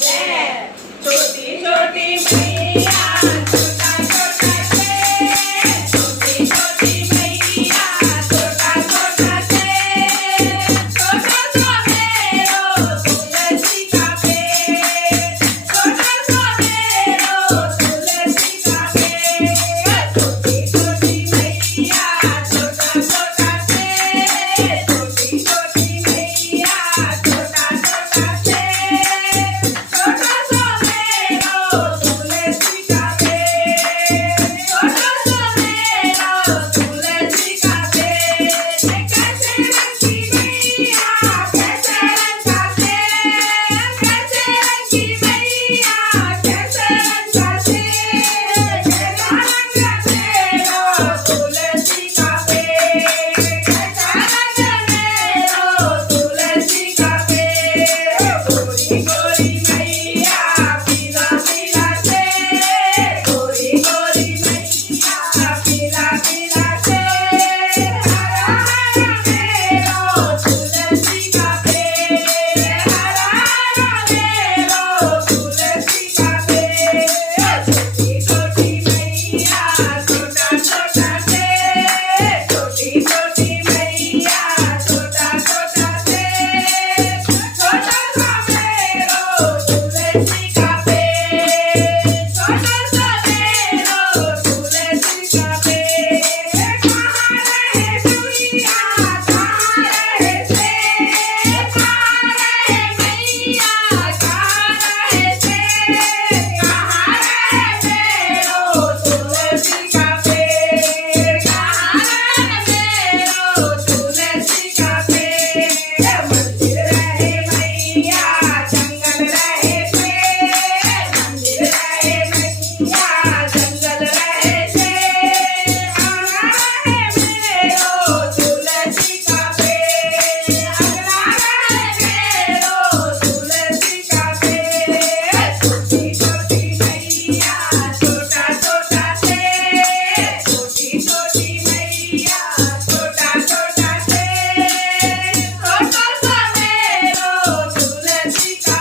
छोटी छोटी मैया छोटा छोटा से छोटी छोटी मैया छोटा छोटा से छोटा सा मेरो तुलसी का पेड़ छोटा सा मेरो तुलसी का पेड़ छोटी छोटी मैया छोटा छोटा से छोटी छोटी मैया छोटा छोटा से छोटा सा मेरो तुलसी का पेड़ छोटा सा मेरो तुलसी का पेड़ कैसे रंगी मैया कैसे रंगा से कैसे रंगी मैया कैसे रंगा से कैसा रंग मेरो तुलसी का पेड़ कैसा रंग मेरो तुलसी का पेड़ गोरी गोरी मैया पीला पीला से गोरी गोरी मैया पीला पीला से हरा हरा मेरो तुलसी का पेड़ हरा हरा मेरो तुलसी का पेड़ छोटी छोटी मैया छोटा छोटा से छोटी छोटी मैया छोटा छोटा से छोटा सा मेरो तुलसी का पेड़ छोटा सा मेरो तुलसी का पेड़ कहाँ रहे चुड़िया कहाँ रहे से कहाँ रहे मैया कहाँ रहे से कहाँ रहे मेरो तुलसी का पेड़ कहाँ रहे मेरो तुलसी का पेड़ मंदिर रहे मैया जंगल रहे पेड़ मंदिर रहे मैया जंगल रहे से अंगना रहे मेरो तुलसी का पेड़ अंगना रहे मेरो तुलसी का पेड़ छोटी छोटी मैया छोटा छोटा से छोटी छोटी मैया छोटा छोटा से छोटा सा मेरो तुलसी का